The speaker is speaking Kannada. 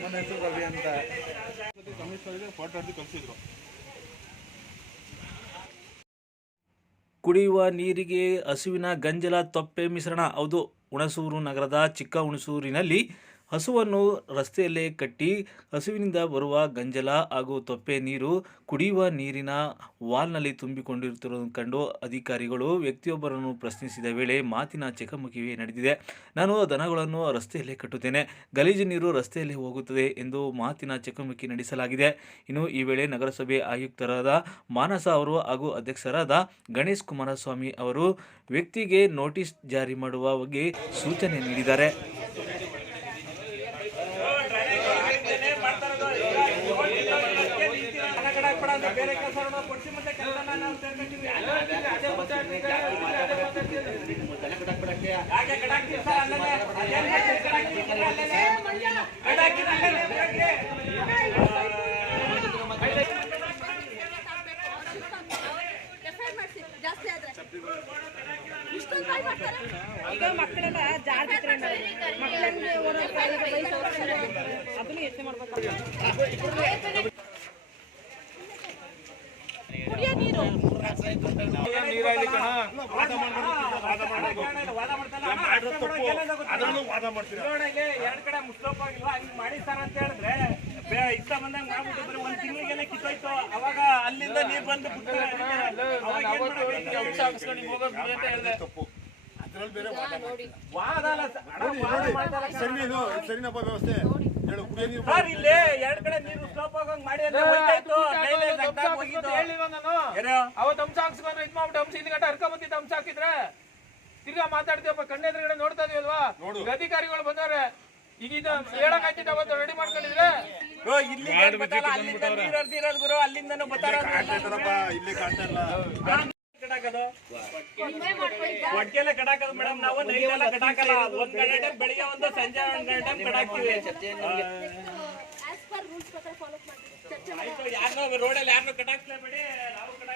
ನನ್ನ ಹೆಸರು ರವಿ ಅಂತ ಫೋಟೋ ಹೊಡೆದು ಕಳಿಸಿದ್ರು. ಕುಡಿಯುವ ನೀರಿಗೆ ಹಸುವಿನ ಗಂಜಲ ತೊಪ್ಪೆ ಮಿಶ್ರಣ. ಹೌದು, ಹುಣಸೂರು ನಗರದ ಚಿಕ್ಕ ಹುಣಸೂರಿನಲ್ಲಿ ಹಸುವನ್ನು ರಸ್ತೆಯಲ್ಲೇ ಕಟ್ಟಿ ಹಸುವಿನಿಂದ ಬರುವ ಗಂಜಲ ಹಾಗೂ ತೊಪ್ಪೆ ನೀರು ಕುಡಿಯುವ ನೀರಿನ ವಾಲ್ನಲ್ಲಿ ತುಂಬಿಕೊಂಡಿರುತ್ತಿರುವುದನ್ನು ಕಂಡು ಅಧಿಕಾರಿಗಳು ವ್ಯಕ್ತಿಯೊಬ್ಬರನ್ನು ಪ್ರಶ್ನಿಸಿದ ವೇಳೆ ಮಾತಿನ ಚಕಮಕಿ ನಡೆದಿದೆ. ನಾನು ದನಗಳನ್ನು ರಸ್ತೆಯಲ್ಲೇ ಕಟ್ಟುತ್ತೇನೆ, ಗಲೀಜು ನೀರು ರಸ್ತೆಯಲ್ಲಿ ಹೋಗುತ್ತದೆ ಎಂದು ಮಾತಿನ ಚಕಮಕಿ ನಡೆಸಲಾಗಿದೆ. ಇನ್ನು ಈ ವೇಳೆ ನಗರಸಭೆ ಆಯುಕ್ತರಾದ ಮಾನಸ ಅವರು ಹಾಗೂ ಅಧ್ಯಕ್ಷರಾದ ಗಣೇಶ್ ಕುಮಾರಸ್ವಾಮಿ ಅವರು ವ್ಯಕ್ತಿಗೆ ನೋಟಿಸ್ ಜಾರಿ ಮಾಡುವ ಬಗ್ಗೆ ಸೂಚನೆ ನೀಡಿದ್ದಾರೆ. ಬೇರೆ ಕೆಲಸ ಕೊಡಿಸಿ ಮತ್ತೆ ಕೆಲಸ ನಾವು ಸೇರ್ಕೊಂಡಿವಿ. ಹಾಗೆ ಕಡಾಕ್ತಿ ಸರ್ ಅಲ್ಲೇ ಅದೇನ್ ಕಡಾಕ್ತಿ ಅಲ್ಲೇ ಕಡಾಕ್ತಿ ಅಲ್ಲೇ ಜಾಸ್ತಿ ಆದ್ರೆ ಇಷ್ಟೊಂದು ಕಾಯಿ ಮಾಡ್ತಾರೆ. ಈಗ ಮಕ್ಕಳೆಲ್ಲ ಜಾಡ್ತಿದ್ರೆ ಮಕ್ಕಳಂಗೆ ಅದನ್ನು ಯೋಚನೆ ಮಾಡ್ಬೇಕು. ಕುಡಿಯೋ ನೀರು ಎರಡ್ ಕಡೆ ಮುಸ್ಲೋಪಾಗಿಲ್ವ ಹಂಗ್ ಮಾಡಿ ಸರ್ ಅಂತ ಹೇಳಿದ್ರೆ ಇಷ್ಟ ಬಂದಂಗ್ ಮಾಡ್ಬಿಟ್ಟು ಬರೀ ಒಂದ್ ತಿಂಗಳಿಗೆನೆ ಕಿತ್ತೋಯ್ತು. ಅವಾಗ ಅಲ್ಲಿಂದ ನೀರ್ ಬಂದು ಸರ್ ಇಲ್ಲಿ ಎರಡ್ ಕಡೆ ನೀರು ಸ್ಲೋಪ್ ಆಗಂಗ್ ಮಾಡಿ ಅವತ್ತು ಅಂಶ ಹಾಕ್ಸ್ಕೊಂಡು ಇದ್ ಮಾಡ್ಬಿಟ್ಟು ಅಂಶ ಹಿಂದ್ಗಡೆ ಹರ್ಕೊಂಬಂದಿದ್ದ ಅಂಶ ಹಾಕಿದ್ರೆ ತಿರ್ಗಾ ಮಾತಾಡ್ತೀವಪ್ಪ ಕಣ್ಣೆದ್ರುಗಡೆ ನೋಡ್ತಾ ಇದೀವಲ್ವಾ. ಈಗ ಅಧಿಕಾರಿಗಳು ಬಂದವ್ರೆ, ಈಗ ಇದು ಹೇಳಕ್ ಆಯ್ತಿದ್ದ ಅವತ್ತು ರೆಡಿ ಮಾಡ್ಕೊಂಡಿದ್ರೆ ಅಲ್ಲಿಂದ ನೀರ್ ಹರ್ದಿರೋದು ಗುರು, ಅಲ್ಲಿಂದನೂ ಬರ್ತಾರ ಒಟ್ಟಿಗೆಲ್ಲ ಕಡಾಕದು ಮೇಡಮ್. ನಾವು ನೈಟೆಲ್ಲ ಕಡಾಕಲ್ಲ, ಒಂದ್ ಗಂಟೆ ಬೆಳಿಗ್ಗೆ ಒಂದು ಸಂಜೆ ಒಂದ್ ಗಂಟೆ ಕಡಾಕ್ತಿವಿ. ಯಾರನ್ನೋ ರೋಡಲ್ಲಿ ಯಾರನ್ನೋ ಕಡಾಕ್ಲೇಬೇಡಿ.